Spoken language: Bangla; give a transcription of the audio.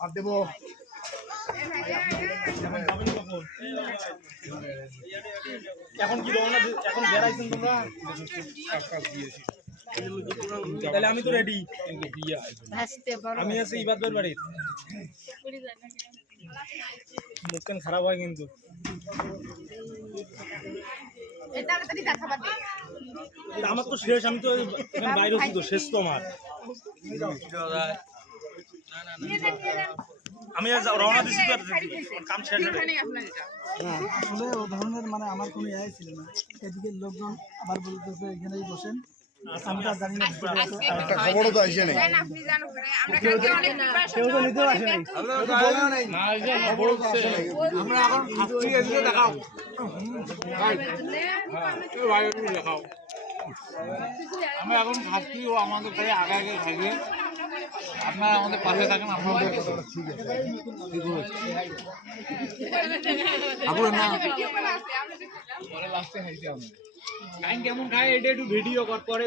আর দেবো এখন কি রওনা এখন বেড়াইছেন তোমরা তাহলে আমি তো রেডি আমি আছি ইবাদর বাড়ি মুখখান খারাপ হয় কিন্তু আমার তো শেষ আমি তো বাইরে আছি তো শেষ তো আমার আমি রওনা দিছি তো কাম শেষ আসলে ও ধরনের মানে আমার কোনো ইয়ে ছিল না এদিকে লোকজন আবার বলতেছে এখানেই বসেন আমি তো জানি না একটা খবরও তো আসে নাই কেউ তো নিতেও আসে নাই আমরা এখন খাচ্ছি এদিকে দেখাও দেখাও আমরা এখন খাচ্ছি ও আমাদের কাছে আগে আগে খাইবে আপনারা আমাদের পাশে থাকেন আপনাদের ঠিক আছে আপনারা না পরে লাস্টে খাইতে হবে কেমন খায় এটা একটু ভিডিও কর পরে